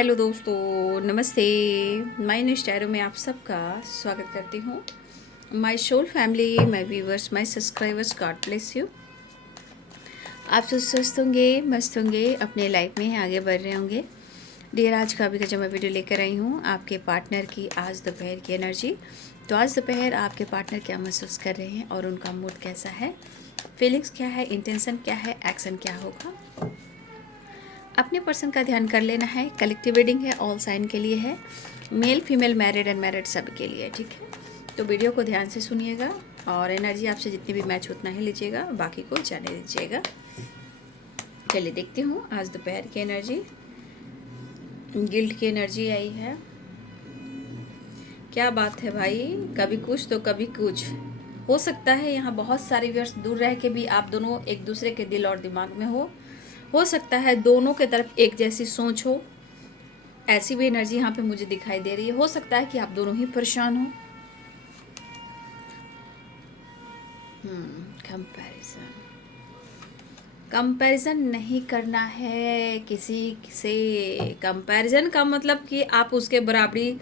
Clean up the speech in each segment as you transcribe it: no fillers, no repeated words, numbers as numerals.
Hello दोस्तों, नमस्ते। My new स्टैरो में आप सबका स्वागत करती हूँ। My soul family, my viewers, my subscribers, God bless you. आप सब स्वस्थ होंगे, मस्त होंगे, अपने लाइफ में आगे बढ़ रहे होंगे। डियर, आज का अभी का जो मैं वीडियो लेकर आई हूँ आपके पार्टनर की आज दोपहर की एनर्जी। तो आज दोपहर आपके पार्टनर क्या महसूस कर रहे हैं और उनका मूड कैसा है, फीलिंग्स क्या है, इंटेंशन क्या है, एक्शन क्या होगा। अपने पर्सन का ध्यान कर लेना है। कलेक्टिव रीडिंग है, ऑल साइन के लिए है, मेल फीमेल मैरिड अनमैरिड सब के लिए, ठीक है। तो वीडियो को ध्यान से सुनिएगा और एनर्जी आपसे जितनी भी मैच उतना ही लीजिएगा, बाकी को जाने दीजिएगा। चलिए देखती हूँ आज दोपहर की एनर्जी। गिल्ट की एनर्जी आई है। क्या बात है भाई, कभी कुछ तो कभी कुछ हो सकता है। यहाँ बहुत सारे व्यर्स दूर रह के भी आप दोनों एक दूसरे के दिल और दिमाग में हो सकता है दोनों के तरफ एक जैसी सोच हो। ऐसी भी एनर्जी यहाँ पे मुझे दिखाई दे रही है। हो सकता है कि आप दोनों ही परेशान हो। कंपैरिजन कंपैरिजन नहीं करना है किसी से। कंपैरिजन का मतलब कि आप उसके बराबरी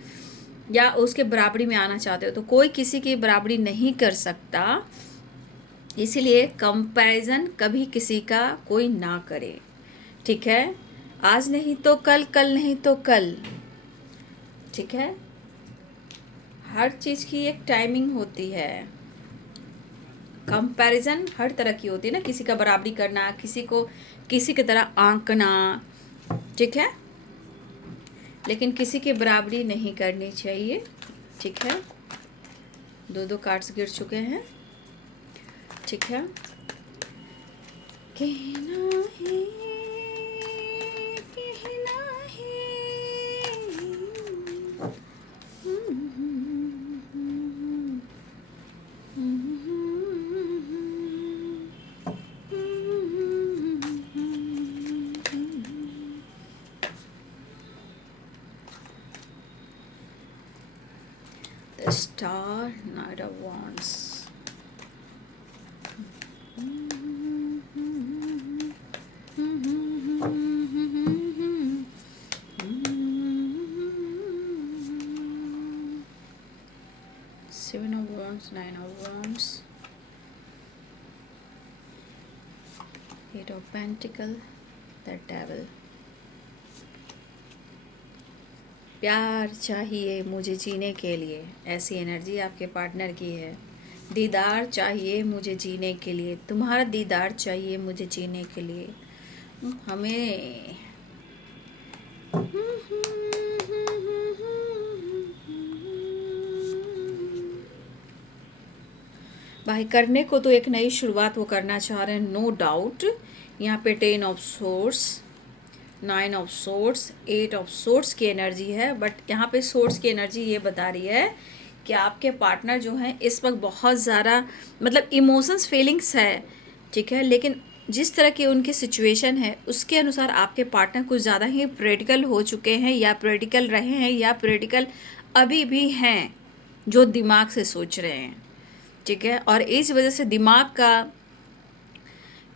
या उसके बराबरी में आना चाहते हो, तो कोई किसी की बराबरी नहीं कर सकता। इसीलिए कंपैरिजन कभी किसी का कोई ना करे, ठीक है। आज नहीं तो कल, कल नहीं तो कल, ठीक है। हर चीज़ की एक टाइमिंग होती है। कंपैरिजन हर तरह की होती है ना, किसी का बराबरी करना, किसी को किसी की तरह आंकना, ठीक है। लेकिन किसी की बराबरी नहीं करनी चाहिए, ठीक है। दो कार्ड्स गिर चुके हैं, ठीक है। कहना है, कहना है। The Star, Knight of Wands. Seven of Wands, Nine of Wands, Eight of Pentacles, the Devil. प्यार चाहिए मुझे जीने के लिए, ऐसी एनर्जी आपके पार्टनर की है। दीदार चाहिए मुझे जीने के लिए, तुम्हारा दीदार चाहिए मुझे जीने के लिए। हमें भाई करने को तो एक नई शुरुआत वो करना चाह रहे हैं, नो डाउट। यहाँ पे 10 of source, 9 of source, 8 of source की एनर्जी है। बट यहाँ पे सोर्स की एनर्जी ये बता रही है कि आपके पार्टनर जो हैं इस वक्त बहुत ज़्यादा मतलब इमोशंस फीलिंग्स है, ठीक है। लेकिन जिस तरह की उनकी सिचुएशन है उसके अनुसार आपके पार्टनर कुछ ज़्यादा ही प्रैक्टिकल हो चुके हैं, या प्रैक्टिकल रहे हैं, या प्रैक्टिकल अभी भी हैं, जो दिमाग से सोच रहे हैं, ठीक है। और इस वजह से दिमाग का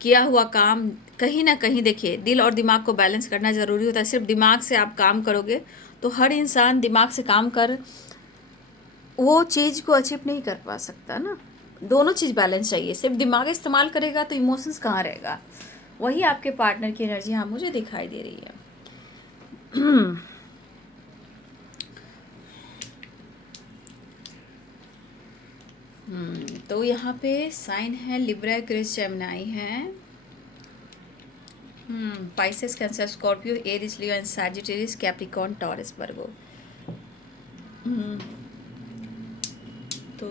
किया हुआ काम कहीं ना कहीं, देखिए, दिल और दिमाग को बैलेंस करना ज़रूरी होता है। सिर्फ दिमाग से आप काम करोगे तो हर इंसान दिमाग से काम कर वो चीज़ को अचीव नहीं कर पा सकता ना। दोनों चीज़ बैलेंस चाहिए। सिर्फ दिमाग इस्तेमाल करेगा तो इमोशंस कहाँ रहेगा। वही आपके पार्टनर की एनर्जी यहाँ मुझे दिखाई दे रही है। तो यहाँ पे साइन है लिब्रा, ग्रेस, जेमिनी है, Pisces, Cancer, Scorpio, Aries, Leo and Sagittarius, Capricorn, Taurus, Virgo. तो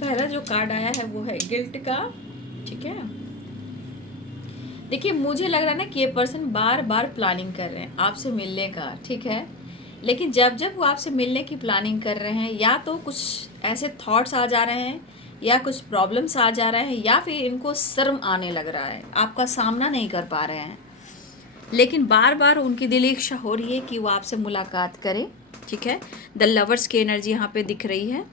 पहला जो कार्ड आया है वो है गिल्ट का, ठीक है। देखिए, मुझे लग रहा है ना कि ये पर्सन बार बार प्लानिंग कर रहे हैं आपसे मिलने का, ठीक है। लेकिन जब जब वो आपसे मिलने की प्लानिंग कर रहे हैं, या तो कुछ ऐसे थॉट्स आ जा रहे हैं, या कुछ प्रॉब्लम्स आ जा रहे हैं, या फिर इनको शर्म आने लग रहा है, आपका सामना नहीं कर पा रहे हैं। लेकिन बार बार उनकी दिली इच्छा हो रही है कि वो आपसे मुलाकात करें, ठीक है। द लवर्स की एनर्जी यहाँ पे दिख रही है।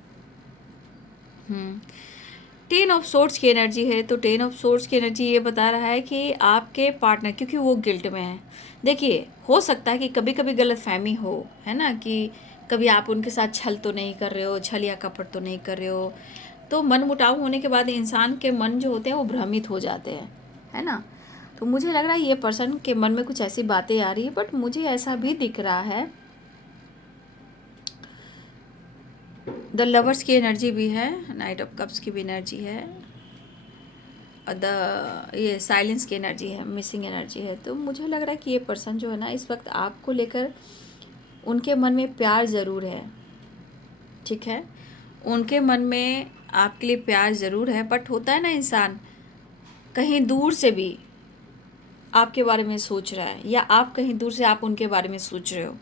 टेन ऑफ सोर्ड्स की एनर्जी है, तो टेन ऑफ सोर्ड्स की एनर्जी ये बता रहा है कि आपके पार्टनर, क्योंकि वो गिल्ट में है, देखिए हो सकता है कि कभी कभी गलतफहमी हो, है ना, कि कभी आप उनके साथ छल तो नहीं कर रहे हो, छल या कपट तो नहीं कर रहे हो, तो मन मुटाव होने के बाद इंसान के मन जो होते हैं वो भ्रमित हो जाते हैं, है ना। तो मुझे लग रहा है ये पर्सन के मन में कुछ ऐसी बातें आ रही है, बट मुझे ऐसा भी दिख रहा है द लवर्स की एनर्जी भी है, नाइट ऑफ कप्स की भी एनर्जी है, ये साइलेंस की एनर्जी है, मिसिंग एनर्जी है। तो मुझे लग रहा है कि ये पर्सन जो है ना इस वक्त आपको लेकर, उनके मन में प्यार ज़रूर है, ठीक है, उनके मन में आपके लिए प्यार ज़रूर है, बट होता है ना इंसान कहीं दूर से भी आपके बारे में सोच रहा है, या आप कहीं दूर से आप उनके बारे में सोच रहे हो,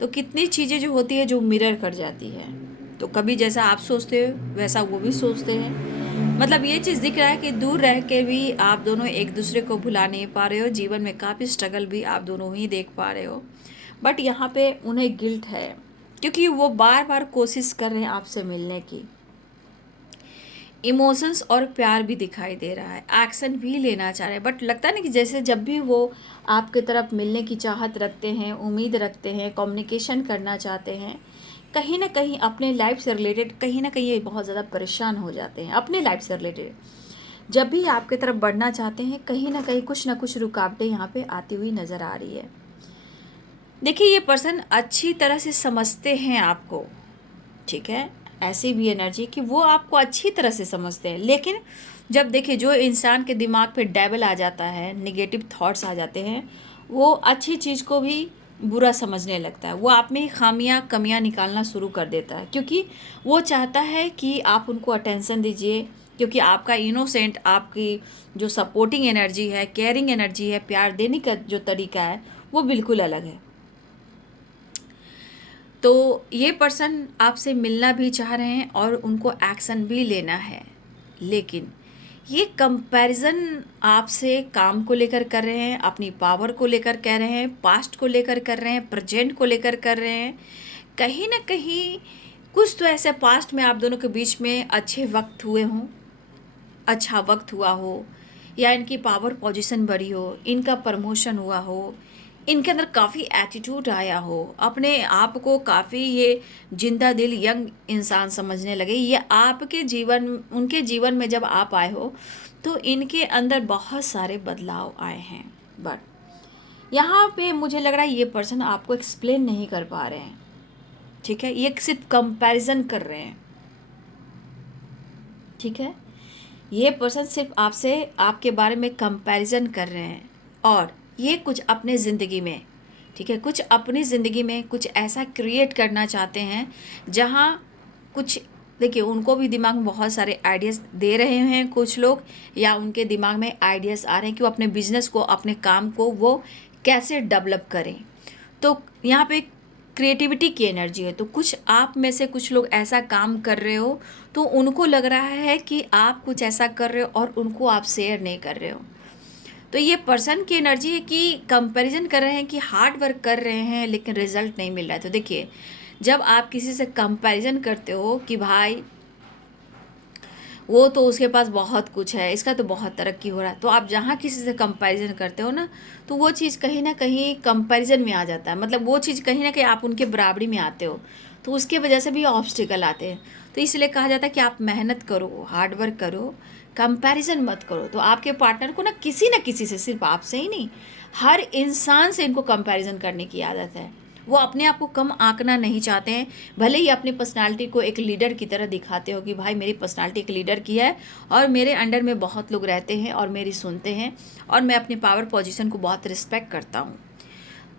तो कितनी चीज़ें जो होती है जो मिरर कर जाती है। तो कभी जैसा आप सोचते हो वैसा वो भी सोचते हैं, मतलब ये चीज़ दिख रहा है कि दूर रह के भी आप दोनों एक दूसरे को भुला नहीं पा रहे हो, जीवन में काफ़ी स्ट्रगल भी आप दोनों ही देख पा रहे हो, बट यहाँ पे उन्हें गिल्ट है क्योंकि वो बार बार कोशिश कर रहे हैं आपसे मिलने की। इमोशंस और प्यार भी दिखाई दे रहा है, एक्शन भी लेना चाह रहे हैं, बट लगता है ना कि जैसे जब भी वो आपकी तरफ मिलने की चाहत रखते हैं, उम्मीद रखते हैं, कम्युनिकेशन करना चाहते हैं, कहीं ना कहीं अपने लाइफ से रिलेटेड कहीं ना कहीं ये बहुत ज़्यादा परेशान हो जाते हैं अपने लाइफ से रिलेटेड। जब भी आपकी तरफ बढ़ना चाहते हैं कहीं ना कुछ रुकावटें यहाँ पे आती हुई नज़र आ रही है। देखिए ये पर्सन अच्छी तरह से समझते हैं आपको, ठीक है, ऐसी भी एनर्जी कि वो आपको अच्छी तरह से समझते हैं, लेकिन जब देखिए जो इंसान के दिमाग पे डेवल आ जाता है, निगेटिव थॉट्स आ जाते हैं, वो अच्छी चीज़ को भी बुरा समझने लगता है, वो आप में ही खामियां कमियां निकालना शुरू कर देता है, क्योंकि वो चाहता है कि आप उनको अटेंशन दीजिए, क्योंकि आपका इनोसेंट, आपकी जो सपोर्टिंग एनर्जी है, केयरिंग एनर्जी है, प्यार देने का जो तरीका है वो बिल्कुल अलग है। तो ये पर्सन आपसे मिलना भी चाह रहे हैं और उनको एक्शन भी लेना है, लेकिन ये कंपैरिजन आपसे काम को लेकर कर रहे हैं, अपनी पावर को लेकर कह रहे हैं, पास्ट को लेकर कर रहे हैं, प्रेजेंट को लेकर कर रहे हैं। कहीं ना कहीं कुछ तो ऐसे पास्ट में आप दोनों के बीच में अच्छे वक्त हुए हों, अच्छा वक्त हुआ हो, या इनकी पावर पोजीशन बढ़ी हो, इनका प्रमोशन हुआ हो, इनके अंदर काफ़ी एटीट्यूड आया हो, अपने आप को काफ़ी ये जिंदा दिल यंग इंसान समझने लगे, ये आपके जीवन, उनके जीवन में जब आप आए हो तो इनके अंदर बहुत सारे बदलाव आए हैं, बट यहाँ पे मुझे लग रहा है ये पर्सन आपको एक्सप्लेन नहीं कर पा रहे हैं, ठीक है, ये सिर्फ कंपैरिजन कर रहे हैं, ठीक है, ये पर्सन सिर्फ आपसे आपके बारे में कंपैरिजन कर रहे हैं, और ये कुछ अपने ज़िंदगी में, ठीक है, कुछ अपनी ज़िंदगी में कुछ ऐसा क्रिएट करना चाहते हैं जहाँ कुछ, देखिए उनको भी दिमाग में बहुत सारे आइडियाज़ दे रहे हैं कुछ लोग, या उनके दिमाग में आइडियाज़ आ रहे हैं कि वो अपने बिजनेस को, अपने काम को वो कैसे डेवलप करें। तो यहाँ पे क्रिएटिविटी की एनर्जी है, तो कुछ आप में से कुछ लोग ऐसा काम कर रहे हो तो उनको लग रहा है कि आप कुछ ऐसा कर रहे हो और उनको आप शेयर नहीं कर रहे हो। तो ये पर्सन की एनर्जी है कि कंपैरिजन कर रहे हैं, कि हार्ड वर्क कर रहे हैं लेकिन रिजल्ट नहीं मिल रहा है। तो देखिए जब आप किसी से कंपैरिजन करते हो कि भाई वो तो उसके पास बहुत कुछ है, इसका तो बहुत तरक्की हो रहा है, तो आप जहाँ किसी से कंपैरिजन करते हो ना, तो वो चीज़ कहीं ना कहीं कंपैरिजन में आ जाता है, मतलब वो चीज़ कहीं ना कहीं आप उनके बराबरी में आते हो, तो उसके वजह से भी ऑब्स्टिकल आते हैं। तो इसलिए कहा जाता है कि आप मेहनत करो, हार्ड वर्क करो, कंपैरिजन मत करो। तो आपके पार्टनर को ना किसी से, सिर्फ आपसे ही नहीं, हर इंसान से इनको कंपैरिजन करने की आदत है। वो अपने आप को कम आंकना नहीं चाहते हैं, भले ही अपनी पर्सनालिटी को एक लीडर की तरह दिखाते हो कि भाई मेरी पर्सनालिटी एक लीडर की है और मेरे अंडर में बहुत लोग रहते हैं और मेरी सुनते हैं और मैं अपनी पावर पोजीशन को बहुत रिस्पेक्ट करता हूँ।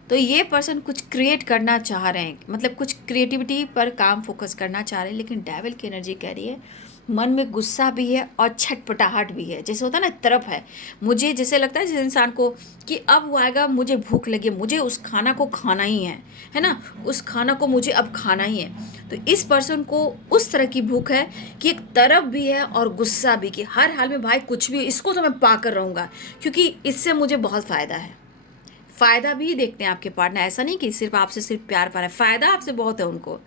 तो ये पर्सन कुछ क्रिएट करना चाह रहे हैं, मतलब कुछ क्रिएटिविटी पर काम फोकस करना चाह रहे हैं, लेकिन डेविल की एनर्जी कह रही है मन में गुस्सा भी है और छटपटाहट भी है, जैसे होता है ना तरफ है, मुझे जैसे लगता है जिस इंसान को कि अब वो आएगा, मुझे भूख लगी, मुझे उस खाना को खाना ही है ना, उस खाना को मुझे अब खाना ही है। तो इस पर्सन को उस तरह की भूख है कि एक तरफ भी है और गुस्सा भी, कि हर हाल में भाई कुछ भी इसको तो मैं पा कर रहूँगा, क्योंकि इससे मुझे बहुत फ़ायदा है। फ़ायदा भी देखते हैं आपके पार्टनर, ऐसा नहीं कि सिर्फ आपसे सिर्फ प्यार पा रहा है, फ़ायदा आपसे बहुत है उनको,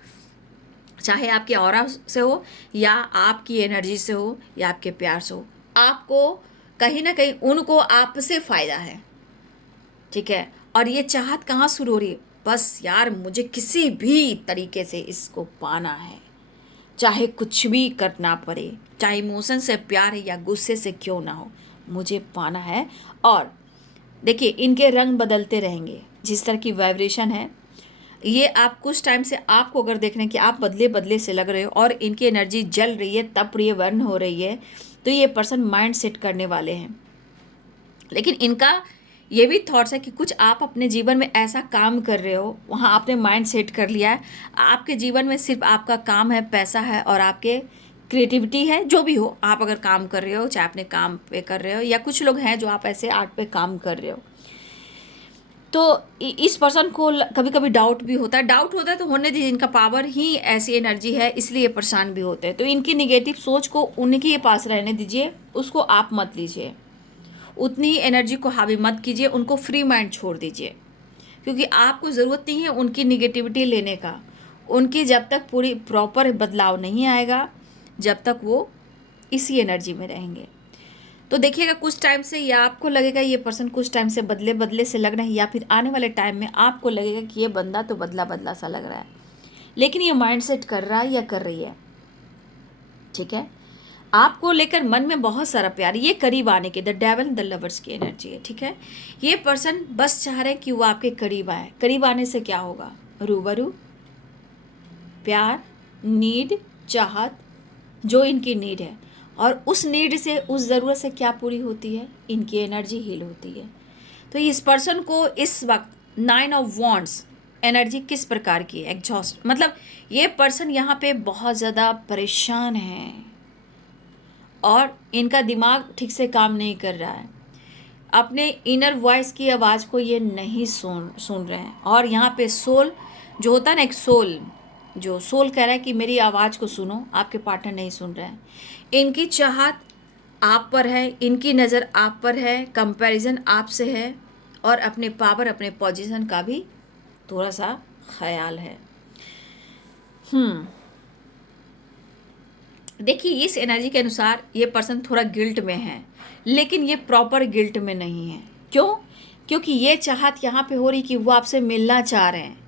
चाहे आपके ऑरा से हो या आपकी एनर्जी से हो या आपके प्यार से हो, आपको कहीं ना कहीं उनको आपसे फ़ायदा है। ठीक है, और ये चाहत कहाँ शुरू हो रही है? बस यार मुझे किसी भी तरीके से इसको पाना है, चाहे कुछ भी करना पड़े, चाहे इमोशन से प्यार है या गुस्से से क्यों ना हो, मुझे पाना है। और देखिए इनके रंग बदलते रहेंगे, जिस तरह की वाइब्रेशन है ये, आप कुछ टाइम से आपको अगर देख रहे हैं कि आप बदले बदले से लग रहे हो और इनकी एनर्जी जल रही है, तप रही है, वर्न हो रही है, तो ये पर्सन माइंड सेट करने वाले हैं। लेकिन इनका ये भी थॉट्स है कि कुछ आप अपने जीवन में ऐसा काम कर रहे हो, वहाँ आपने माइंड सेट कर लिया है, आपके जीवन में सिर्फ आपका काम है, पैसा है और आपके क्रिएटिविटी है। जो भी हो, आप अगर काम कर रहे हो, चाहे अपने काम पे कर रहे हो या कुछ लोग हैं जो आप ऐसे आर्ट पे काम कर रहे हो, तो इस पर्सन को कभी कभी डाउट भी होता है। डाउट होता है तो होने दीजिए, इनका पावर ही ऐसी एनर्जी है, इसलिए परेशान भी होते हैं। तो इनकी निगेटिव सोच को उनके ही पास रहने दीजिए, उसको आप मत लीजिए, उतनी ही एनर्जी को हावी मत कीजिए, उनको फ्री माइंड छोड़ दीजिए, क्योंकि आपको ज़रूरत नहीं है उनकी निगेटिविटी लेने का। उनकी जब तक पूरी प्रॉपर बदलाव नहीं आएगा, जब तक वो इसी एनर्जी में रहेंगे। तो देखिएगा कुछ टाइम से, या आपको लगेगा ये पर्सन कुछ टाइम से बदले बदले से लग रहा है, या फिर आने वाले टाइम में आपको लगेगा कि ये बंदा तो बदला बदला सा लग रहा है, लेकिन ये माइंड सेट कर रहा है या कर रही है। ठीक है, आपको लेकर मन में बहुत सारा प्यार, ये करीब आने की, द डेविल द लवर्स की एनर्जी है। ठीक है, ये पर्सन बस चाह रहे हैं कि वो आपके करीब आए। करीब आने से क्या होगा? रूबरू, प्यार, नीड, चाहत, जो इनकी नीड है, और उस नीड से, उस ज़रूरत से क्या पूरी होती है? इनकी एनर्जी हील होती है। तो इस पर्सन को इस वक्त 9 ऑफ वॉन्ड्स एनर्जी किस प्रकार की है? एग्जॉस्ट, मतलब ये पर्सन यहाँ पे बहुत ज़्यादा परेशान है और इनका दिमाग ठीक से काम नहीं कर रहा है, अपने इनर वॉइस की आवाज़ को ये नहीं सुन रहे हैं। और यहाँ पे सोल जो होता है ना, एक सोल, जो सोल कह रहा है कि मेरी आवाज़ को सुनो, आपके पार्टनर नहीं सुन रहे हैं। इनकी चाहत आप पर है, इनकी नज़र आप पर है, कंपैरिजन आपसे है, और अपने पावर, अपने पोजीशन का भी थोड़ा सा ख्याल है। देखिए इस एनर्जी के अनुसार ये पर्सन थोड़ा गिल्ट में है, लेकिन ये प्रॉपर गिल्ट में नहीं है। क्यों? क्योंकि ये चाहत यहाँ पे हो रही कि वो आपसे मिलना चाह रहे हैं,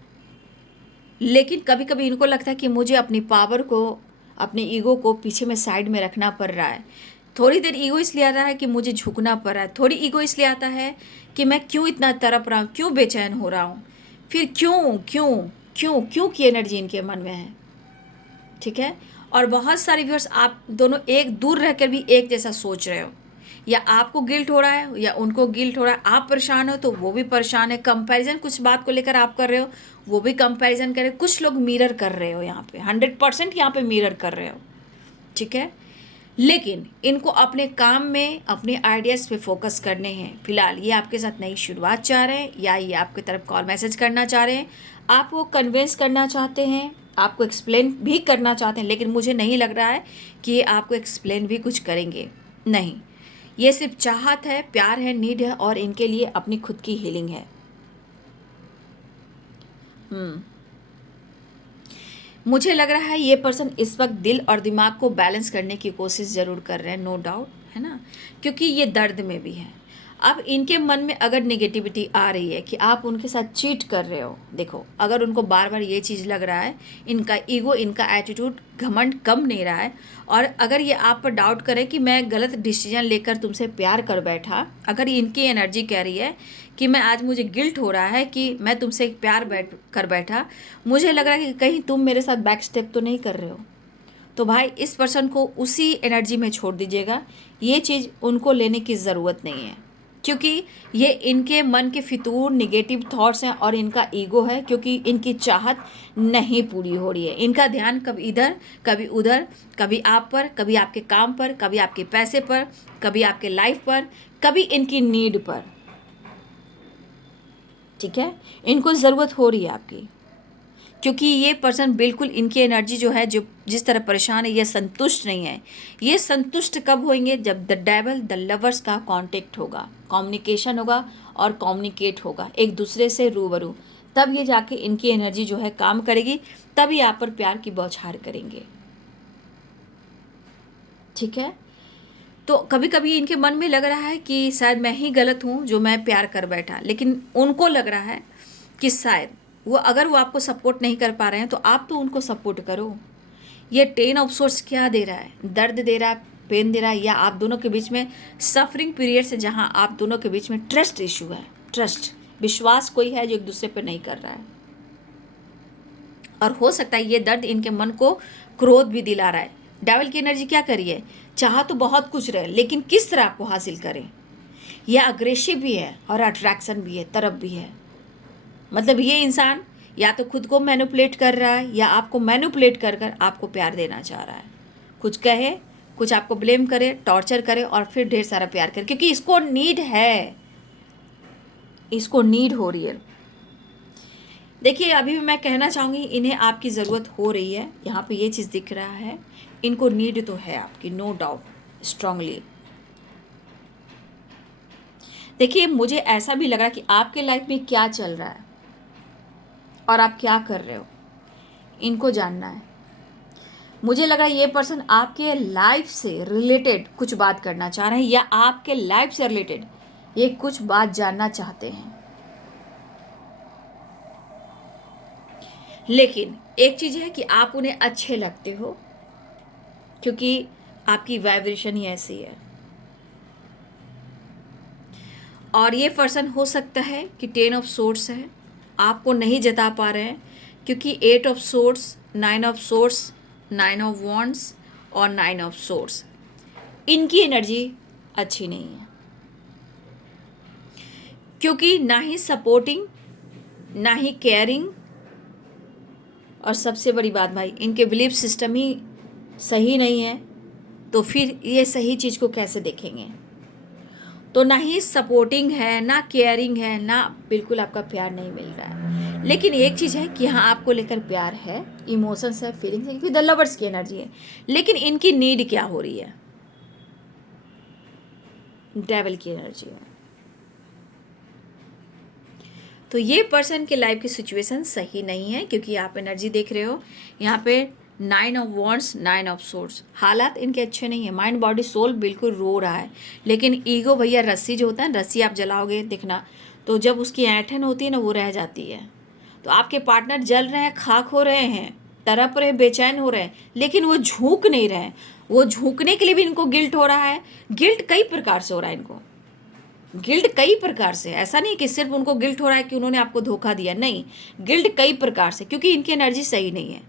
लेकिन कभी कभी इनको लगता है कि मुझे अपनी पावर को, अपने ईगो को पीछे में साइड में रखना पड़ रहा है। थोड़ी देर ईगो इसलिए आता है कि मुझे झुकना पड़ रहा है, थोड़ी ईगो इसलिए आता है कि मैं क्यों इतना तड़प रहा हूँ, क्यों बेचैन हो रहा हूँ, फिर क्यों क्यों क्यों क्यों की एनर्जी इनके मन में है। ठीक है, और बहुत सारे व्यूअर्स, आप दोनों एक दूर रहकर भी एक जैसा सोच रहे हो, या आपको गिल्ट हो रहा है या उनको गिल्ट हो रहा है, आप परेशान हो तो वो भी परेशान है, कंपैरिजन कुछ बात को लेकर आप कर रहे हो, वो भी कंपैरिजन कर रहे हो, कुछ लोग मिरर कर रहे हो, यहाँ पे 100% यहाँ पे मिरर कर रहे हो। ठीक है, लेकिन इनको अपने काम में, अपने आइडियाज़ पे फोकस करने हैं। फिलहाल ये आपके साथ नई शुरुआत चाह रहे हैं, या ये आपकी तरफ कॉल मैसेज करना चाह रहे हैं, आपको कन्विंस करना चाहते हैं, आपको एक्सप्लेन भी करना चाहते हैं, लेकिन मुझे नहीं लग रहा है कि ये आपको एक्सप्लेन भी कुछ करेंगे। नहीं, ये सिर्फ चाहत है, प्यार है, नीड है, और इनके लिए अपनी खुद की हीलिंग है। मुझे लग रहा है ये पर्सन इस वक्त दिल और दिमाग को बैलेंस करने की कोशिश ज़रूर कर रहे हैं, नो डाउट, है ना, क्योंकि ये दर्द में भी है। अब इनके मन में अगर नेगेटिविटी आ रही है कि आप उनके साथ चीट कर रहे हो, देखो अगर उनको बार बार ये चीज़ लग रहा है, इनका ईगो, इनका एटीट्यूड, घमंड कम नहीं रहा है, और अगर ये आप पर डाउट करें कि मैं गलत डिसीजन लेकर तुमसे प्यार कर बैठा, अगर इनकी एनर्जी कह रही है कि मैं आज, मुझे गिल्ट हो रहा है कि मैं तुमसे प्यार कर बैठा, मुझे लग रहा है कि कहीं तुम मेरे साथ बैक स्टेप तो नहीं कर रहे हो, तो भाई इस पर्सन को उसी एनर्जी में छोड़ दीजिएगा। ये चीज़ उनको लेने की ज़रूरत नहीं है, क्योंकि ये इनके मन के फितूर नेगेटिव थॉट्स हैं और इनका ईगो है, क्योंकि इनकी चाहत नहीं पूरी हो रही है। इनका ध्यान कभी इधर, कभी उधर, कभी आप पर, कभी आपके काम पर, कभी आपके पैसे पर, कभी आपके लाइफ पर, कभी इनकी नीड पर। ठीक है, इनको ज़रूरत हो रही है आपकी, क्योंकि ये पर्सन बिल्कुल, इनकी एनर्जी जो है, जो जिस तरह परेशान है, ये संतुष्ट नहीं है। ये संतुष्ट कब होंगे? जब द डेविल द लवर्स का कांटेक्ट होगा, कम्युनिकेशन होगा और कम्युनिकेट होगा, एक दूसरे से रूबरू, तब ये जाके इनकी एनर्जी जो है काम करेगी, तभी आप पर प्यार की बौछार करेंगे। ठीक है, तो कभी कभी इनके मन में लग रहा है कि शायद मैं ही गलत हूँ जो मैं प्यार कर बैठा, लेकिन उनको लग रहा है कि शायद अगर वो आपको सपोर्ट नहीं कर पा रहे हैं तो आप तो उनको सपोर्ट करो। ये 10 ऑफ सोर्स क्या दे रहा है? दर्द दे रहा है, पेन दे रहा है, या आप दोनों के बीच में सफरिंग पीरियड से जहाँ आप दोनों के बीच में ट्रस्ट इशू है, ट्रस्ट विश्वास कोई है जो एक दूसरे पर नहीं कर रहा है। और हो सकता है ये दर्द इनके मन को क्रोध भी दिला रहा है। डेविल की एनर्जी क्या करिए, चाह तो बहुत कुछ रहे, लेकिन किस तरह आपको हासिल करें। यह अग्रेसिव भी है और अट्रैक्शन भी है, तरफ भी है। मतलब ये इंसान या तो खुद को मैनिपुलेट कर रहा है या आपको मैनिपुलेट कर कर आपको प्यार देना चाह रहा है। कुछ कहे, कुछ आपको ब्लेम करे, टॉर्चर करे और फिर ढेर सारा प्यार करे, क्योंकि इसको नीड है, इसको नीड हो रही है। देखिए अभी भी मैं कहना चाहूँगी, इन्हें आपकी ज़रूरत हो रही है। यहाँ पे ये चीज़ दिख रहा है, इनको नीड तो है आपकी, नो डाउट, स्ट्रांगली। देखिए मुझे ऐसा भी लग रहा है कि आपके लाइफ में क्या चल रहा है और आप क्या कर रहे हो, इनको जानना है। मुझे लग रहा है ये पर्सन आपके लाइफ से रिलेटेड कुछ बात करना चाह रहे हैं, या आपके लाइफ से रिलेटेड ये कुछ बात जानना चाहते हैं। लेकिन एक चीज़ है कि आप उन्हें अच्छे लगते हो, क्योंकि आपकी वाइब्रेशन ही ऐसी है। और ये पर्सन हो सकता है कि 10 ऑफ सोर्स है, आपको नहीं जता पा रहे हैं, क्योंकि 8 of source, 9 of source, 9 of wands और 9 ऑफ सोर्स, इनकी एनर्जी अच्छी नहीं है। क्योंकि ना ही सपोर्टिंग, ना ही केयरिंग, और सबसे बड़ी बात भाई, इनके बिलीफ सिस्टम ही सही नहीं है, तो फिर ये सही चीज़ को कैसे देखेंगे। तो ना ही सपोर्टिंग है, ना केयरिंग है, ना बिल्कुल आपका प्यार नहीं मिल रहा है। लेकिन एक चीज़ है कि हाँ आपको लेकर प्यार है, इमोशंस है, फीलिंग्स है, क्योंकि द लवर्स की एनर्जी है। लेकिन इनकी नीड क्या हो रही है? डेविल की एनर्जी है। तो ये पर्सन के लाइफ की सिचुएशन सही नहीं है, क्योंकि आप एनर्जी देख रहे हो यहाँ पे 9 ऑफ वॉन्ड्स, 9 ऑफ सोर्स। हालात इनके अच्छे नहीं है, माइंड बॉडी सोल बिल्कुल रो रहा है। लेकिन ईगो भैया, रस्सी जो होता है, रस्सी आप जलाओगे देखना, तो जब उसकी ऐंठन होती है ना, वो रह जाती है। तो आपके पार्टनर जल रहे हैं, खाक हो रहे हैं, तड़प रहे, बेचैन हो रहे हैं, लेकिन वो झुक नहीं रहे हैं। वो झुकने के लिए भी इनको गिल्ट हो रहा है। गिल्ट कई प्रकार से हो रहा है इनको, गिल्ट कई प्रकार से। ऐसा नहीं कि सिर्फ उनको गिल्ट हो रहा है कि उन्होंने आपको धोखा दिया, नहीं, गिल्ट कई प्रकार से, क्योंकि इनकी एनर्जी सही नहीं है।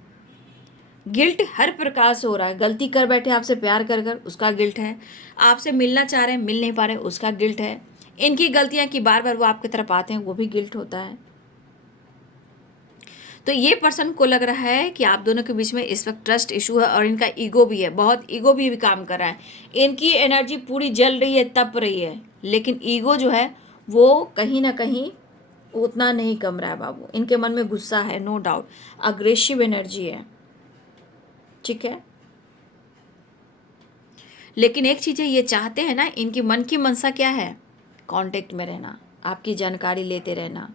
गिल्ट हर प्रकार से हो रहा है। गलती कर बैठे आपसे प्यार कर कर, उसका गिल्ट है। आपसे मिलना चाह रहे हैं, मिल नहीं पा रहे, उसका गिल्ट है। इनकी गलतियां कि बार बार वो आपकी तरफ आते हैं, वो भी गिल्ट होता है। तो ये पर्सन को लग रहा है कि आप दोनों के बीच में इस वक्त ट्रस्ट इशू है, और इनका ईगो भी है, बहुत ईगो भी काम कर रहा है। इनकी एनर्जी पूरी जल रही है, तप रही है, लेकिन ईगो जो है वो कहीं ना कहीं उतना नहीं कम रहा है बाबू। इनके मन में गुस्सा है, नो डाउट, अग्रेसिव एनर्जी है, ठीक है। लेकिन एक चीज़ है, ये चाहते हैं ना, इनकी मन की मनसा क्या है? कांटेक्ट में रहना, आपकी जानकारी लेते रहना,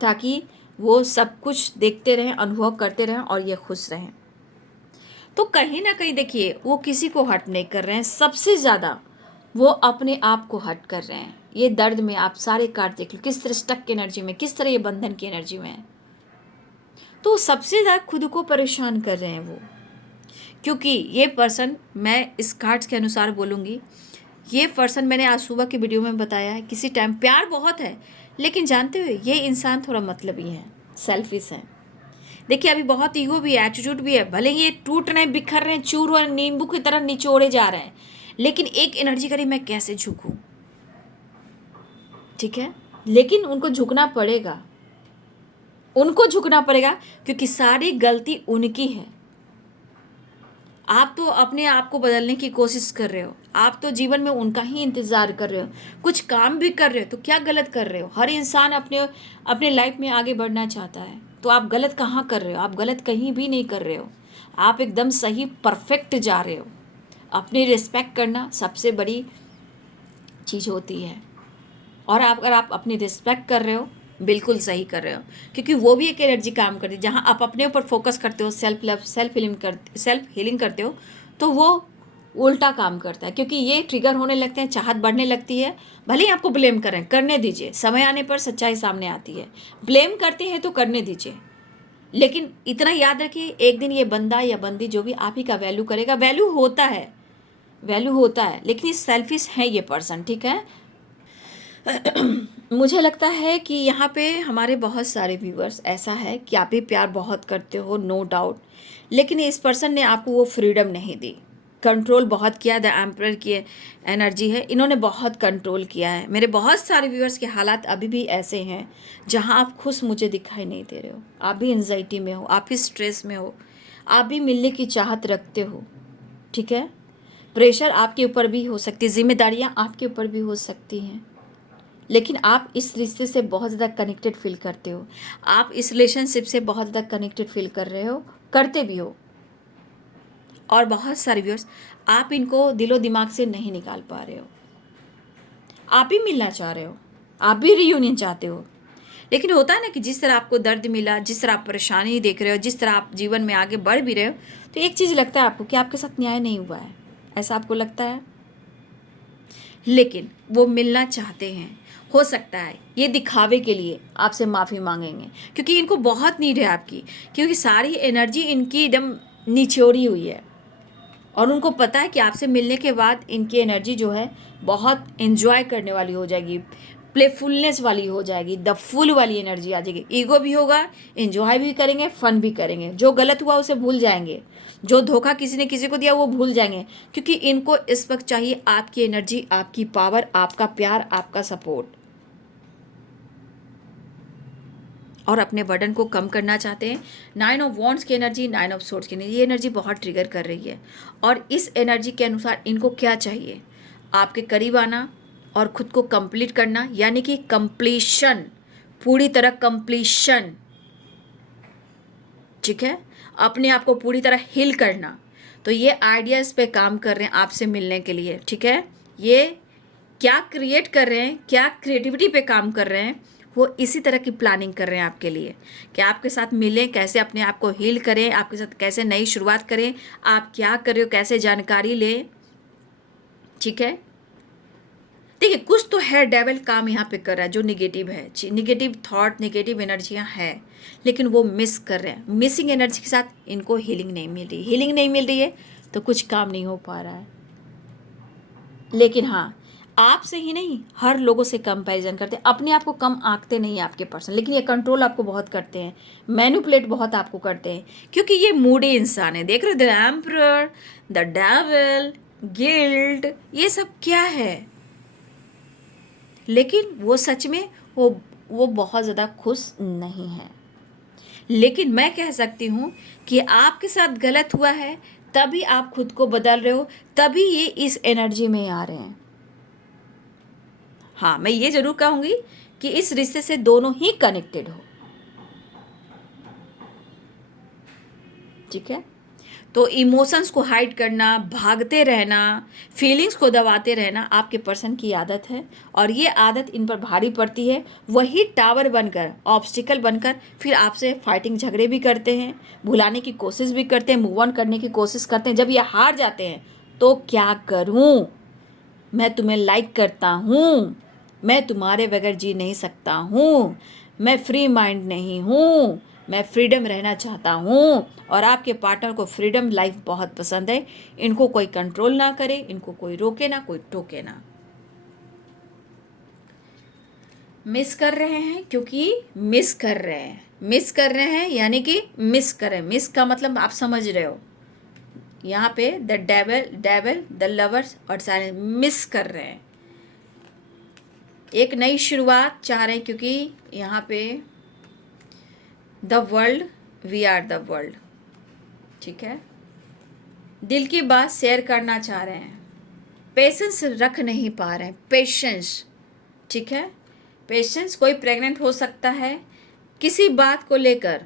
ताकि वो सब कुछ देखते रहें, अनुभव करते रहें और ये खुश रहें। तो कहीं ना कहीं देखिए, वो किसी को हर्ट नहीं कर रहे हैं, सबसे ज़्यादा वो अपने आप को हर्ट कर रहे हैं। ये दर्द में आप सारे कार्ड देख लो, किस तरह स्टक की एनर्जी में, किस तरह ये बंधन की एनर्जी में है। तो सबसे ज़्यादा खुद को परेशान कर रहे हैं वो, क्योंकि ये पर्सन, मैं इस कार्ड्स के अनुसार बोलूँगी, ये पर्सन मैंने आज सुबह की वीडियो में बताया है, किसी टाइम प्यार बहुत है, लेकिन जानते हुए ये इंसान थोड़ा मतलबी है, सेल्फिश है। देखिए अभी बहुत ईगो भी है, एटीट्यूड भी है, भले ये टूट रहे हैं, बिखर रहे हैं, चूर और नींबू की तरह निचोड़े जा रहे हैं, लेकिन एक एनर्जी करी, मैं कैसे झुकूं, ठीक है। लेकिन उनको झुकना पड़ेगा, उनको झुकना पड़ेगा, क्योंकि सारी गलती उनकी है। आप तो अपने आप को बदलने की कोशिश कर रहे हो, आप तो जीवन में उनका ही इंतज़ार कर रहे हो, कुछ काम भी कर रहे हो, तो क्या गलत कर रहे हो? हर इंसान अपने अपने लाइफ में आगे बढ़ना चाहता है, तो आप गलत कहाँ कर रहे हो? आप गलत कहीं भी नहीं कर रहे हो, आप एकदम सही परफेक्ट जा रहे हो। अपनी रिस्पेक्ट करना सबसे बड़ी चीज़ होती है, और अगर आप अपनी रिस्पेक्ट कर रहे हो बिल्कुल सही कर रहे हो, क्योंकि वो भी एक एनर्जी काम करती है। जहाँ आप अपने ऊपर फोकस करते हो, सेल्फ लव, सेल्फ हीलिंग करते हो, तो वो उल्टा काम करता है, क्योंकि ये ट्रिगर होने लगते हैं, चाहत बढ़ने लगती है। भले ही आपको ब्लेम करें, करने दीजिए, समय आने पर सच्चाई सामने आती है। ब्लेम करते हैं तो करने दीजिए, लेकिन इतना याद रखिए, एक दिन ये बंदा या बंदी जो भी आप ही का वैल्यू करेगा। वैल्यू होता है, वैल्यू होता है, लेकिन ये सेल्फिश है ये पर्सन, ठीक है। मुझे लगता है कि यहाँ पे हमारे बहुत सारे व्यूअर्स, ऐसा है कि आप भी प्यार बहुत करते हो, नो डाउट, लेकिन इस पर्सन ने आपको वो फ्रीडम नहीं दी। कंट्रोल बहुत किया। द एम्परर की एनर्जी है, इन्होंने बहुत कंट्रोल किया है। मेरे बहुत सारे व्यूअर्स के हालात अभी भी ऐसे हैं जहाँ आप खुश मुझे दिखाई नहीं दे रहे हो। आप भी एंजाइटी में हो, आप भी स्ट्रेस में हो, आप भी मिलने की चाहत रखते हो, ठीक है। प्रेशर आपके ऊपर भी हो सकती है, जिम्मेदारियाँ आपके ऊपर भी हो सकती हैं, लेकिन आप इस रिश्ते से बहुत ज़्यादा कनेक्टेड फील करते हो। आप इस रिलेशनशिप से बहुत ज़्यादा कनेक्टेड फील कर रहे हो, करते भी हो। और बहुत सारे व्यूअर्स, आप इनको दिलो दिमाग से नहीं निकाल पा रहे हो। आप भी मिलना चाह रहे हो, आप भी रियूनियन चाहते हो, लेकिन होता है ना कि जिस तरह आपको दर्द मिला, जिस तरह आप परेशानी देख रहे हो, जिस तरह आप जीवन में आगे बढ़ भी रहे हो, तो एक चीज़ लगता है आपको कि आपके साथ न्याय नहीं हुआ है, ऐसा आपको लगता है। लेकिन वो मिलना चाहते हैं। हो सकता है ये दिखावे के लिए आपसे माफ़ी मांगेंगे, क्योंकि इनको बहुत नीड है आपकी, क्योंकि सारी एनर्जी इनकी एकदम निचोड़ी हुई है, और उनको पता है कि आपसे मिलने के बाद इनकी एनर्जी जो है बहुत एंजॉय करने वाली हो जाएगी, प्लेफुलनेस वाली हो जाएगी, द फुल वाली एनर्जी आ जाएगी। ईगो भी होगा, एंजॉय भी करेंगे, फन भी करेंगे। जो गलत हुआ उसे भूल जाएंगे, जो धोखा किसी ने किसी को दिया वो भूल जाएंगे, क्योंकि इनको इस वक्त चाहिए आपकी एनर्जी, आपकी पावर, आपका प्यार, आपका सपोर्ट। और अपने बर्डन को कम करना चाहते हैं। 9 ऑफ वॉन्ड्स की एनर्जी, 9 ऑफ सोर्ड्स की एनर्जी, ये एनर्जी बहुत ट्रिगर कर रही है, और इस एनर्जी के अनुसार इनको क्या चाहिए, आपके करीब आना और खुद को कंप्लीट करना, यानी कि कंप्लीशन, पूरी तरह कंप्लीशन, ठीक है। अपने आप को पूरी तरह हिल करना। तो ये आइडियाज़ पे काम कर रहे हैं आपसे मिलने के लिए, ठीक है। ये क्या क्रिएट कर रहे हैं, क्या क्रिएटिविटी पे काम कर रहे हैं, वो इसी तरह की प्लानिंग कर रहे हैं आपके लिए, कि आपके साथ मिलें, कैसे अपने आप को हील करें, आपके साथ कैसे नई शुरुआत करें, आप क्या कर रहे हो, कैसे जानकारी लें, ठीक है। देखिए, कुछ तो है डेविल काम यहाँ पे कर रहा है जो निगेटिव है, निगेटिव थॉट, निगेटिव एनर्जियाँ हैं, लेकिन वो मिस कर रहे हैं। मिसिंग एनर्जी के साथ इनको हीलिंग नहीं मिल रही, हीलिंग नहीं मिल रही है तो कुछ काम नहीं हो पा रहा है। लेकिन हाँ, आपसे ही नहीं, हर लोगों से कंपैरिजन करते हैं, अपने आप को कम आंकते नहीं आपके पर्सन, लेकिन ये कंट्रोल आपको बहुत करते हैं, मैनिपुलेट बहुत आपको करते हैं, क्योंकि ये मूडी इंसान है। देख रहे हो, the emperor, the devil, guild, ये सब क्या है, लेकिन वो सच में वो बहुत ज़्यादा खुश नहीं है। लेकिन मैं कह सकती हूँ कि आपके साथ गलत हुआ है, तभी आप खुद को बदल रहे हो, तभी ये इस एनर्जी में आ रहे हैं। हाँ, मैं ये ज़रूर कहूँगी कि इस रिश्ते से दोनों ही कनेक्टेड हो, ठीक है। तो इमोशंस को हाइड करना, भागते रहना, फीलिंग्स को दबाते रहना आपके पर्सन की आदत है, और ये आदत इन पर भारी पड़ती है। वही टावर बनकर, ऑब्स्टिकल बनकर फिर आपसे फाइटिंग, झगड़े भी करते हैं, भुलाने की कोशिश भी करते हैं, मूव ऑन करने की कोशिश करते हैं। जब ये हार जाते हैं तो क्या करूं, मैं तुम्हें लाइक करता हूँ, मैं तुम्हारे बगैर जी नहीं सकता हूँ, मैं फ्री माइंड नहीं हूँ, मैं फ्रीडम रहना चाहता हूँ। और आपके पार्टनर को फ्रीडम लाइफ बहुत पसंद है, इनको कोई कंट्रोल ना करे, इनको कोई रोके ना, कोई टोके ना। मिस कर रहे हैं, क्योंकि मिस कर रहे हैं, मिस कर रहे हैं यानी कि मिस करें। मिस का मतलब आप समझ रहे हो, यहाँ पे द डेविल, द लवर्स और सारे मिस कर रहे हैं। एक नई शुरुआत चाह रहे हैं, क्योंकि यहाँ पे the world, we are the world, ठीक है। दिल की बात शेयर करना चाह रहे हैं, पेशेंस रख नहीं पा रहे हैं, पेशेंस, ठीक है। पेशेंस, कोई प्रेग्नेंट हो सकता है, किसी बात को लेकर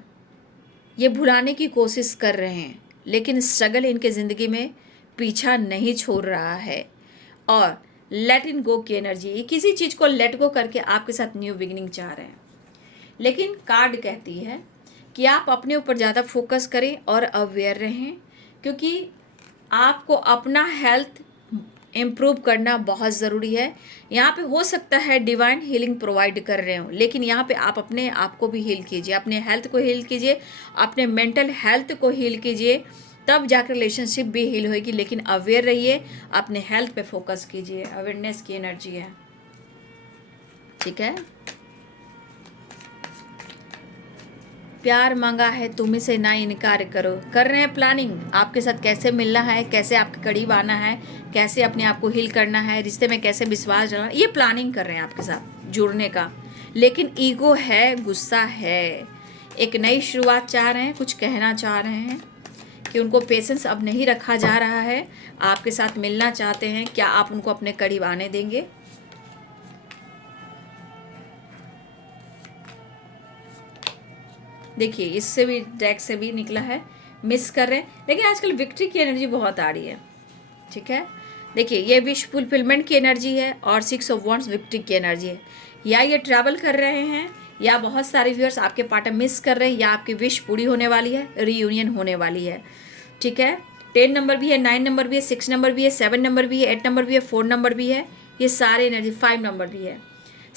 ये भुलाने की कोशिश कर रहे हैं, लेकिन स्ट्रगल इनके ज़िंदगी में पीछा नहीं छोड़ रहा है। और लेट इन गो की एनर्जी, किसी चीज़ को लेट गो करके आपके साथ न्यू बिगिनिंग चाह रहे हैं। लेकिन कार्ड कहती है कि आप अपने ऊपर ज़्यादा फोकस करें और अवेयर रहें, क्योंकि आपको अपना हेल्थ इम्प्रूव करना बहुत ज़रूरी है। यहाँ पे हो सकता है डिवाइन हीलिंग प्रोवाइड कर रहे हो, लेकिन यहाँ पे आप अपने आप को भी हील कीजिए, अपने हेल्थ को हील कीजिए, अपने मेंटल हेल्थ को हील कीजिए, तब जाकर रिलेशनशिप भी हील होगी। लेकिन अवेयर रहिए, अपने हेल्थ पे फोकस कीजिए, अवेयरनेस की एनर्जी है, ठीक है। प्यार मांगा है तुम्हें से ना इनकार करो। कर रहे हैं प्लानिंग, आपके साथ कैसे मिलना है, कैसे आपके करीब आना है, कैसे अपने आप को हील करना है, रिश्ते में कैसे विश्वास डालना, ये प्लानिंग कर रहे हैं आपके साथ जुड़ने का। लेकिन ईगो है, गुस्सा है, एक नई शुरुआत चाह रहे हैं, कुछ कहना चाह रहे हैं कि उनको पेशेंस अब नहीं रखा जा रहा है, आपके साथ मिलना चाहते हैं। क्या आप उनको अपने करीब आने देंगे? देखिए इससे भी डेक से भी निकला है मिस कर रहे हैं, लेकिन आजकल विक्ट्री की एनर्जी बहुत आ रही है, ठीक है। देखिए ये विश फुलफिलमेंट की एनर्जी है और 6 ऑफ वॉन्ड्स विक्ट्री की एनर्जी है। या ये ट्रैवल कर रहे हैं, या बहुत सारे व्यूअर्स आपके पार्टनर मिस कर रहे हैं, या आपकी विश पूरी होने वाली है, रीयूनियन होने वाली है, ठीक है। 10 नंबर भी है, 9 नंबर भी है, 6 नंबर भी है, 7 नंबर भी है, 8 नंबर भी है, 4 नंबर भी है, ये सारे एनर्जी, 5 नंबर भी है,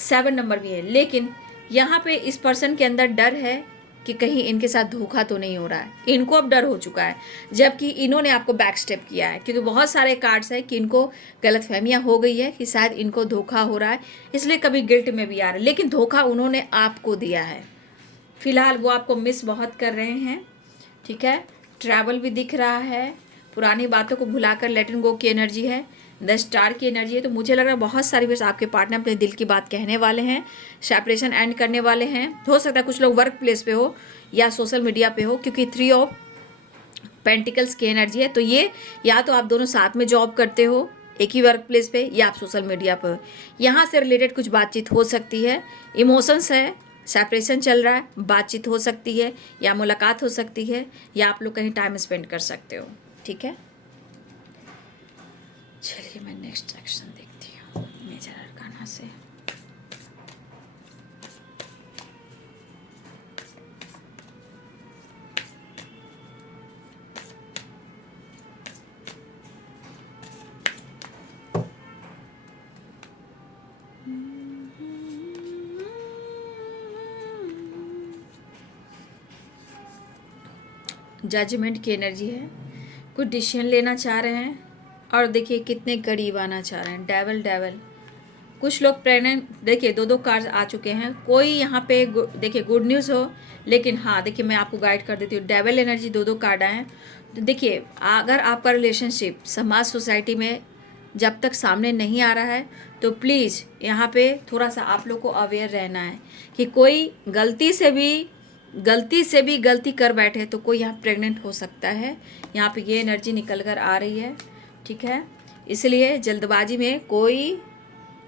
7 नंबर भी है। लेकिन यहाँ पे इस पर्सन के अंदर डर है कि कहीं इनके साथ धोखा तो नहीं हो रहा है, इनको अब डर हो चुका है, जबकि इन्होंने आपको बैक स्टेप किया है, क्योंकि बहुत सारे कार्ड्स हैं कि इनको गलतफहमियां हो गई है कि शायद इनको धोखा हो रहा है, इसलिए कभी गिल्ट में भी आ रहा है, लेकिन धोखा उन्होंने आपको दिया है। फिलहाल वो आपको मिस बहुत कर रहे हैं, ठीक है। ट्रैवल भी दिख रहा है, पुरानी बातों को भुलाकर लेट एंड गो की एनर्जी है, 10 स्टार की एनर्जी है। तो मुझे लग रहा है बहुत सारे व्यक्ति आपके पार्टनर अपने दिल की बात कहने वाले हैं, सेपरेशन एंड करने वाले हैं। हो सकता है कुछ लोग वर्क प्लेस पे हो या सोशल मीडिया पे हो, क्योंकि 3 ऑफ पेंटिकल्स की एनर्जी है। तो ये या तो आप दोनों साथ में जॉब करते हो एक ही वर्क प्लेस पे, या आप सोशल मीडिया पे हो, यहाँ से रिलेटेड कुछ बातचीत हो सकती है। इमोशंस है, सेपरेशन चल रहा है, बातचीत हो सकती है, या मुलाकात हो सकती है, या आप लोग कहीं टाइम स्पेंड कर सकते हो, ठीक है। चलिए मैं नेक्स्ट सेक्शन देखती हूँ मेजर अरकाना से। जजमेंट की एनर्जी है, कुछ डिसीजन लेना चाह रहे हैं, और देखिए कितने करीब आना चाह रहे हैं। डेवल डेवल, कुछ लोग प्रेग्नेंट, देखिए 2 कार्ड आ चुके हैं। कोई यहाँ पे देखिए गुड न्यूज़ हो, लेकिन हाँ देखिए मैं आपको गाइड कर देती हूँ। डेवल एनर्जी 2 कार्ड आए हैं। तो देखिए अगर आपका रिलेशनशिप समाज सोसाइटी में जब तक सामने नहीं आ रहा है, तो प्लीज़ यहाँ पे थोड़ा सा आप लोग को अवेयर रहना है कि कोई गलती से भी गलती कर बैठे तो कोई यहाँ प्रेग्नेंट हो सकता है। यहाँ पे ये एनर्जी निकल कर आ रही है, ठीक है। इसलिए जल्दबाजी में कोई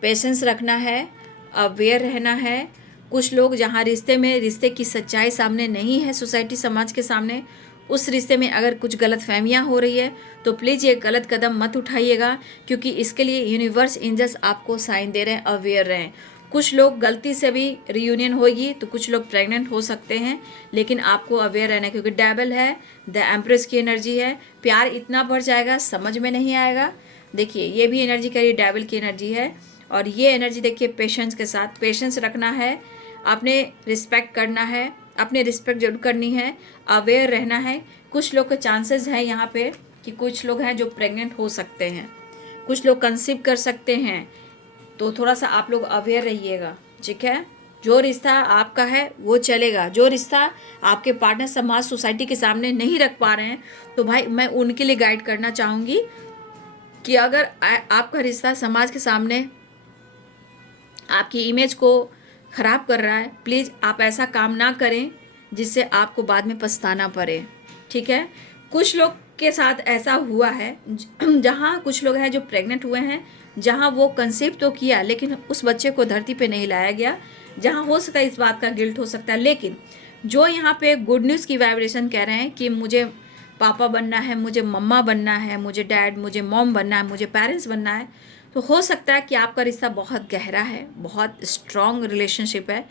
पेशेंस रखना है, अवेयर रहना है। कुछ लोग जहाँ रिश्ते की सच्चाई सामने नहीं है सोसाइटी समाज के सामने, उस रिश्ते में अगर कुछ गलत फहमियाँ हो रही है तो प्लीज़ ये गलत कदम मत उठाइएगा, क्योंकि इसके लिए यूनिवर्स एंजल्स आपको साइन दे रहे हैं, अवेयर रहें। कुछ लोग गलती से भी रियूनियन होगी तो कुछ लोग प्रेग्नेंट हो सकते हैं, लेकिन आपको अवेयर रहना है, क्योंकि डेविल है, द एम्प्रेस की एनर्जी है। प्यार इतना बढ़ जाएगा समझ में नहीं आएगा। देखिए ये भी एनर्जी करिए डेविल की एनर्जी है, और ये एनर्जी देखिए पेशेंस के साथ, पेशेंस रखना है, आपने रिस्पेक्ट करना है, अपने रिस्पेक्ट जरूर करनी है, अवेयर रहना है। कुछ लोग के चांसेस हैं यहाँ पे कि कुछ लोग हैं जो प्रेग्नेंट हो सकते हैं, कुछ लोग कंसीव कर सकते हैं, तो थोड़ा सा आप लोग अवेयर रहिएगा, ठीक है। जो रिश्ता आपका है वो चलेगा, जो रिश्ता आपके पार्टनर समाज सोसाइटी के सामने नहीं रख पा रहे हैं, तो भाई मैं उनके लिए गाइड करना चाहूँगी कि अगर आपका रिश्ता समाज के सामने आपकी इमेज को ख़राब कर रहा है, प्लीज़ आप ऐसा काम ना करें जिससे आपको बाद में पछताना पड़े, ठीक है। कुछ लोग के साथ ऐसा हुआ है जहाँ कुछ लोग हैं जो प्रेग्नेंट हुए हैं, जहाँ वो कंसीव तो किया लेकिन उस बच्चे को धरती पे नहीं लाया गया, जहाँ हो सकता है इस बात का गिल्ट हो सकता है। लेकिन जो यहाँ पे गुड न्यूज़ की वाइब्रेशन कह रहे हैं कि मुझे पापा बनना है, मुझे मम्मा बनना है, मुझे डैड, मुझे मॉम बनना है, मुझे पेरेंट्स बनना है, तो हो सकता है कि आपका रिश्ता बहुत गहरा है, बहुत स्ट्रॉन्ग रिलेशनशिप है,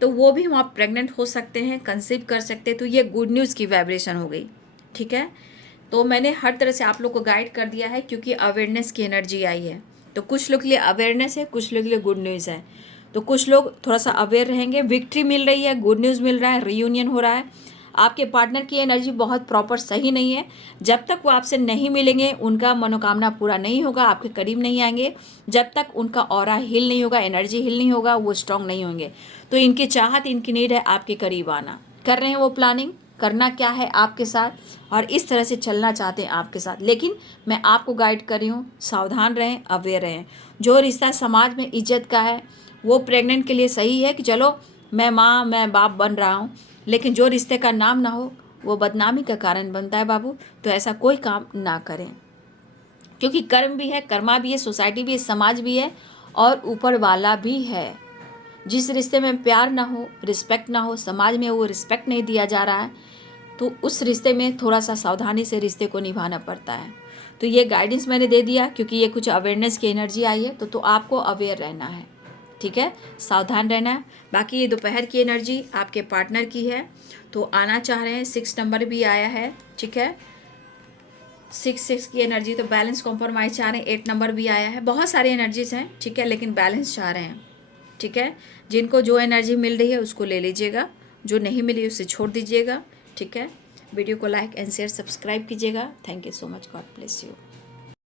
तो वो भी वहाँ प्रेग्नेंट हो सकते हैं, कंसीव कर सकते हैं। तो ये गुड न्यूज़ की वाइब्रेशन हो गई, ठीक है। तो मैंने हर तरह से आप लोग को गाइड कर दिया है, क्योंकि अवेयरनेस की एनर्जी आई है। तो कुछ लोग के लिए अवेयरनेस है, कुछ लोग के लिए गुड न्यूज़ है। तो कुछ लोग थोड़ा सा अवेयर रहेंगे, विक्ट्री मिल रही है, गुड न्यूज़ मिल रहा है, रियूनियन हो रहा है। आपके पार्टनर की एनर्जी बहुत प्रॉपर सही नहीं है। जब तक वो आपसे नहीं मिलेंगे, उनका मनोकामना पूरा नहीं होगा, आपके करीब नहीं आएंगे, जब तक उनका ऑरा हिल नहीं होगा, एनर्जी हिल नहीं होगा, वो स्ट्रांग नहीं होंगे। तो इनकी चाहत, इनकी नीड है आपके करीब आना। कर रहे हैं वो प्लानिंग, करना क्या है आपके साथ, और इस तरह से चलना चाहते हैं आपके साथ। लेकिन मैं आपको गाइड कर रही हूँ, सावधान रहें, अवेयर रहें। जो रिश्ता समाज में इज्जत का है वो प्रेग्नेंट के लिए सही है कि चलो मैं माँ मैं बाप बन रहा हूँ, लेकिन जो रिश्ते का नाम ना हो वो बदनामी का कारण बनता है बाबू। तो ऐसा कोई काम ना करें, क्योंकि कर्म भी है, कर्मा भी है, सोसाइटी भी है, समाज भी है, और ऊपर वाला भी है। जिस रिश्ते में प्यार ना हो, रिस्पेक्ट ना हो, समाज में वो रिस्पेक्ट नहीं दिया जा रहा है, तो उस रिश्ते में थोड़ा सा सावधानी से रिश्ते को निभाना पड़ता है। तो ये गाइडेंस मैंने दे दिया, क्योंकि ये कुछ अवेयरनेस की एनर्जी आई है। तो आपको अवेयर रहना है, ठीक है, सावधान रहना है। बाकी ये दोपहर की एनर्जी आपके पार्टनर की है, तो आना चाह रहे हैं। 6 नंबर भी आया है, ठीक है, 6 की एनर्जी। तो बैलेंस कॉम्प्रोमाइज चाह रहे हैं। 8 नंबर भी आया है। बहुत सारी एनर्जीज हैं, ठीक है, लेकिन बैलेंस चाह रहे हैं, ठीक है। जिनको जो एनर्जी मिल रही है उसको ले लीजिएगा, जो नहीं मिली उसे छोड़ दीजिएगा, ठीक है। वीडियो को लाइक एंड शेयर सब्सक्राइब कीजिएगा। Thank you so much, God bless you.